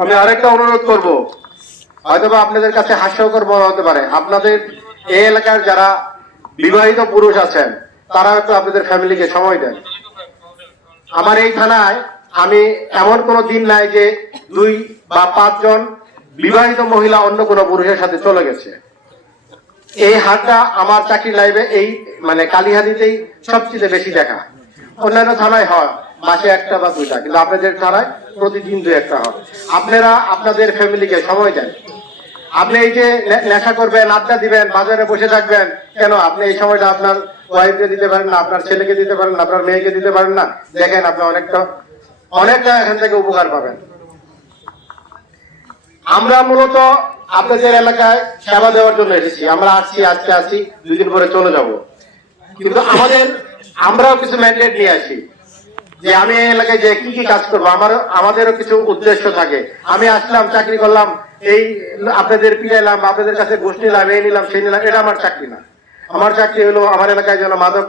আমি আরেকটা অনুরোধ করব, হয়তোবা আপনাদের কাছে হাস্যকর মনে হতে পারে, আপনাদের এই এলাকার যারা বিবাহিত পুরুষ আছেন তারা একটু আপনাদের ফ্যামিলিকে সময় দেন। আমার এই থানায় আমি এমন কোনো দিন নাই যে 2 বা 5 জন বিবাহিত মহিলা অন্য কোনো পুরুষের সাথে চলে গেছে। এই হারটা আমার চাকরি লাইফে এই মানে কালীহাতিতেই সবচেয়ে বেশি দেখা। অন্যান্য থানায় হয় মাসে 1টা বা 2টা, কিন্তু আপনাদের থানায় প্রতিদিন 2-1টা হয়। আপনারা আপনাদের ফ্যামিলিকে সময় দেন। আপনি এই যে নেশা করবেন, আড্ডা দিবেন, বাজারে বসে থাকবেন, কেন আপনি এই সময়টা আপনার ওয়াইফকে দিতে পারেন না, আপনার ছেলেকে দিতে পারেন না, আপনার মেয়েকে দিতে পারেন না? দেখেন আপনি অনেকটা এখান থেকে উপকার পাবেন। আমরা মূলত আপনাদের এলাকায় সেবা দেওয়ার জন্য এসেছি। আমরা আজকে আসি, 2 দিন পরে চলে যাব, কিন্তু আমরাও কিছু ম্যান্ডেট নিয়ে আসি যে আমি এই এলাকায় যে কি কি কাজ করবো, আমাদেরও কিছু উদ্দেশ্য থাকে। আমি আসলাম, চাকরি করলাম, এই আপনাদের পিড়াইলাম, আপনাদের কাছে ঘুষ নিলাম, এই নিলাম সেই নিলাম, এটা আমার চাকরি না। আমার চাকরি হলো আমার এলাকায় যেন মাদক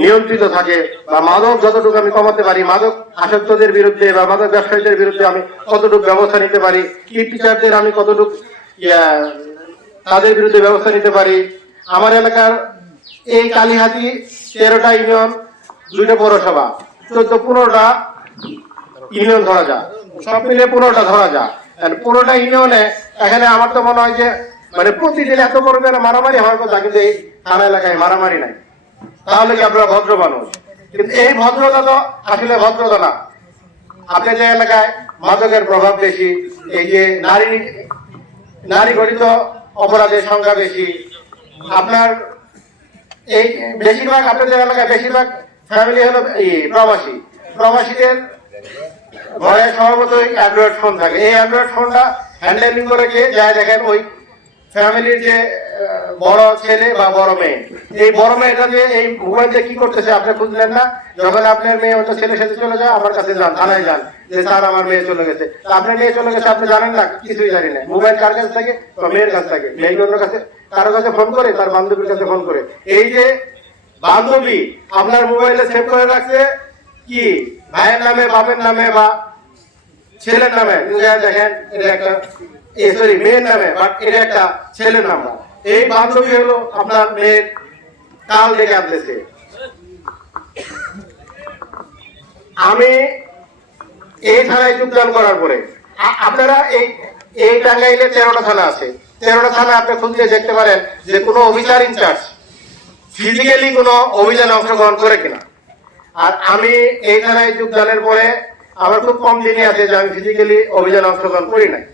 নিয়ন্ত্রিত থাকে, বা মাদক যতটুকু আমি কমাতে পারি, মাদক আসক্তদের বিরুদ্ধে বা মাদক ব্যবসায়ীদের বিরুদ্ধে আমি কতটুকু ব্যবস্থা নিতে পারি, কি টিচারদের আমি কতটুকু তাদের বিরুদ্ধে ব্যবস্থা নিতে পারি। আমার এলাকার এই কালীহাতি 13টা ইউনিয়ন, 2টা পৌরসভা, 14-15টা ইউনিয়ন ধরা যায়, সব মিলে 15টা ধরা যায়। 15টা ইউনিয়নে এখানে আমার তো মনে হয় যে মানে প্রতিদিন এত বড় মারামারি হওয়ার কথা, কিন্তু এই থানা এলাকায় মারামারি নাই। তাহলে কি আপনারা ভদ্র মানুষ? কিন্তু এই ভদ্রতা তো আসলে ভদ্রতা না। আপনাদের এলাকায় মাদকের প্রভাব বেশি, এই যে নারী গঠিত অপরাধের সংখ্যা বেশি। আপনার এই বেশিরভাগ আপনাদের এলাকায় বেশিরভাগ ফ্যামিলি হলো প্রবাসীদের ঘরে স্বভাবতই অ্যান্ড্রয়েড ফোন থাকে। এই অ্যান্ড্রয়েড ফোনটা হ্যান্ডেলিং করে গিয়ে যায়, দেখেন ওই ফ্যামিলির যে বড় ছেলে বা বড় মেয়ে, এই বড় মেয়েটা যে এই মোবাইলে কি করতেছে আপনি খুঁজলেন না। যখন আপনার মেয়ে হয়তো ছেলের সাথে চলে যায়, আমার কাছে যান, থানায় যান, যে স্যার আমার মেয়ে চলে গেছে। আপনার মেয়ে চলে গেছে আপনি জানেন না, কিছুই জানি না। মোবাইল কার কাছে থাকে? মেয়ের কাছে থাকে। মেয়ের অন্য কাছে কারো কাছে ফোন করে, তার বান্ধবীর কাছে ফোন করে। এই যে বান্ধবী আপনার মোবাইলে সেভ করে রাখছে কি ভাইয়ের নামে, বাপের নামে বা ছেলের নামে, দেখেন এটা একটা মেয়ের নামে, বাট এটা একটা ছেলের নাম্বার। এই বান্ধবী হলো আপনার মেয়ের কাল ডেকে আনতেছে। আমি এই থানায় যোগদান করার পরে আপনারা এই টাঙ্গাইলে 13টা থানা আছে, 13টা থানা আপনি খুঁজলে দেখতে পারেন যে কোনো অফিসার ইনচার্জ ফিজিক্যালি কোনো অভিযানে অংশগ্রহণ করে কিনা। আর আমি এই থানায় যোগদানের পরে আমার খুব কম দিনই আছে যে আমি ফিজিক্যালি অভিযানে অংশগ্রহণ করি নাই।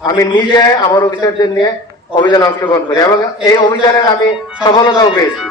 আমি নিজে আমার অফিসারদের নিয়ে অভিযানে অংশগ্রহণ করি এবং এই অভিযানে আমি সফলতাও পেয়েছি।